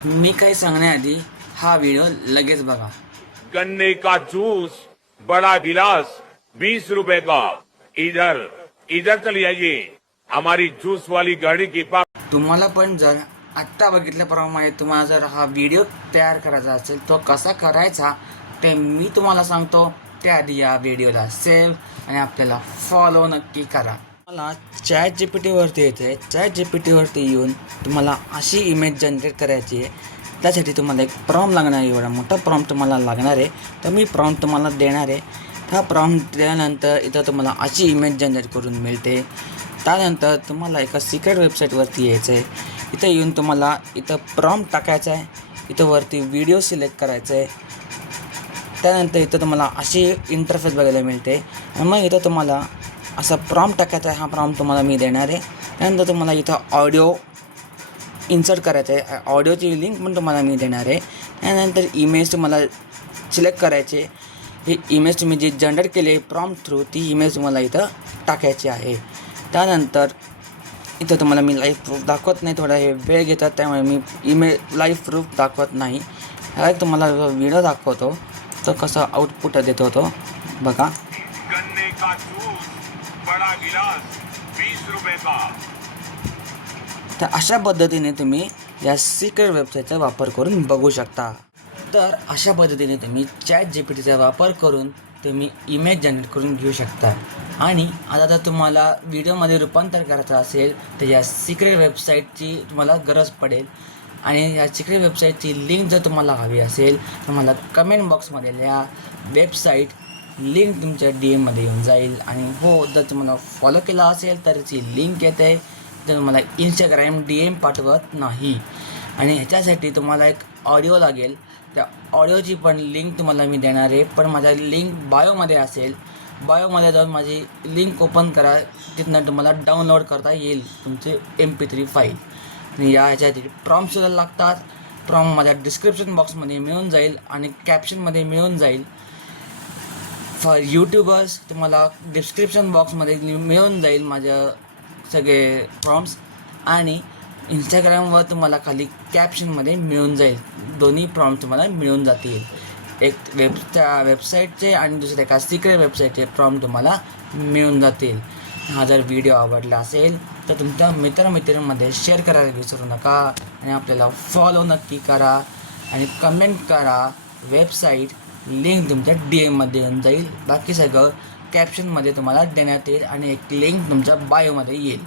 मी काही सांगण्याआधी हा व्हिडिओ लगेच बघा। गन्ने का जूस बड़ा गिलास 20 रुपए का। इधर इधर चली आइए, हमारी जूस वाली गाड़ी के पास। तुम्हाला पण जर आत्ता बघितल्याप्रमाणे तुम्हाला जर हा व्हिडिओ तयार करायचा असेल तो कसा करायचा ते मी तुम्हाला सांगतो। त्याआधी या व्हिडिओला सेव्ह आणि आपल्याला फॉलो नक्की करा। मला ChatGPT वरती येते, ChatGPT वरती येऊन तुम्हाला अशी इमेज जनरेट करायची आहे। त्यासाठी तुम्हाला एक प्रॉम्प्ट लागणार आहे, एवढा मोठा प्रॉम्प्ट तुम्हाला लागणार आहे। तर मी प्रॉम्प्ट तुम्हाला देणार आहे। हा प्रॉम्प्ट दिल्यानंतर इथं तुम्हाला अशी इमेज जनरेट करून मिळते। त्यानंतर तुम्हाला एका सिक्रेट वेबसाईटवरती यायचं आहे। इथं येऊन तुम्हाला इथं प्रॉम्प्ट टाकायचा आहे, इथं वरती व्हिडिओ सिलेक्ट करायचं आहे। त्यानंतर इथं तुम्हाला अशी इंटरफेस बघायला मिळते आणि मग इथं तुम्हाला असा प्रॉम्प्ट टाकायचा आहे। हा प्रॉम्प्ट तुम्हाला मी देणार आहे। त्यानंतर तुम्हाला इथं ऑडिओ इन्सर्ट करायचं आहे, ऑडिओची लिंक पण तुम्हाला मी देणार आहे। त्यानंतर इमेज तुम्हाला सिलेक्ट करायचे, ही इमेज तुम्ही जी जनरेट केली प्रॉम्प्ट थ्रू ती इमेज तुम्हाला इथं टाकायची आहे। त्यानंतर इथं तुम्हाला मी लाईव्ह प्रूफ दाखवत नाही, थोडा हे वेळ घेतात त्यामुळे मी इमेज लाईव्ह प्रूफ दाखवत नाही। ह्या तुम्हाला व्हिडिओ दाखवतो तो कसा आउटपुट देतो तो बघा। गन्ने का जूस बड़ा गिलास 20 रुपए का। तर अशा पद्धतीने तुम्ही या सिक्रेट वेबसाईटचा वापर करून बघू शकता। तर अशा पद्धतीने तुम्ही ChatGPTचा वापर करून तुम्ही इमेज जनरेट करून घेऊ शकता। आणि आता जर तुम्हाला व्हिडिओमध्ये रूपांतर करायचं असेल तर या सिक्रेट वेबसाईटची तुम्हाला गरज पडेल। आणि या सिक्रेट वेबसाईटची लिंक जर तुम्हाला हवी असेल तर मला कमेंट बॉक्समध्ये लिहा, वेबसाईट लिंक तुमच्या DM मध्ये येऊन जाईल। आणि हो, जर तुम्हाला फॉलो केला असेल तर ती लिंक येते, तर मला Instagram DM पाठवत नाही। आणि ह्याच्यासाठी तुम्हाला एक ऑडिओ लागेल, त्या ऑडिओची पण लिंक तुम्हाला मी देणार आहे, पण माझा लिंक बायोमध्ये असेल। बायोमध्ये जाऊन माझी लिंक ओपन करा, तिथनं तुम्हाला डाउनलोड करता येईल तुमचे MP3 फाईल। आणि ह्याच्यासाठी प्रॉम्प्टसुद्धा लागतात। प्रॉम्प्ट माझ्या डिस्क्रिप्शन बॉक्समध्ये मिळून जाईल आणि कॅप्शनमध्ये मिळून जाईल। फॉर यूट्यूबर्स तुम्हाला डिस्क्रिप्शन बॉक्समध्ये मिळून जाईल माझं सगळे प्रॉम्प्ट्स, आणि इंस्टाग्रामवर तुम्हाला खाली कॅप्शनमध्ये मिळून जाईल। दोन्ही प्रॉम्प्ट तुम्हाला मिळून जातील, एक वेबसाईटचे आणि दुसऱ्या एका सिक्रेट वेबसाईटचे प्रॉम्प्ट तुम्हाला मिळून जातील। हा जर व्हिडिओ आवडला असेल तर तुमच्या मित्रांमध्ये शेअर करायला विसरू नका आणि आपल्याला फॉलो नक्की करा आणि कमेंट करा। वेबसाईट लिंक तुमच्या DM मध्ये येऊन जाईल, बाकी सगळं कॅप्शनमध्ये तुम्हाला देण्यात येईल आणि एक लिंक तुमच्या बायोमध्ये येईल।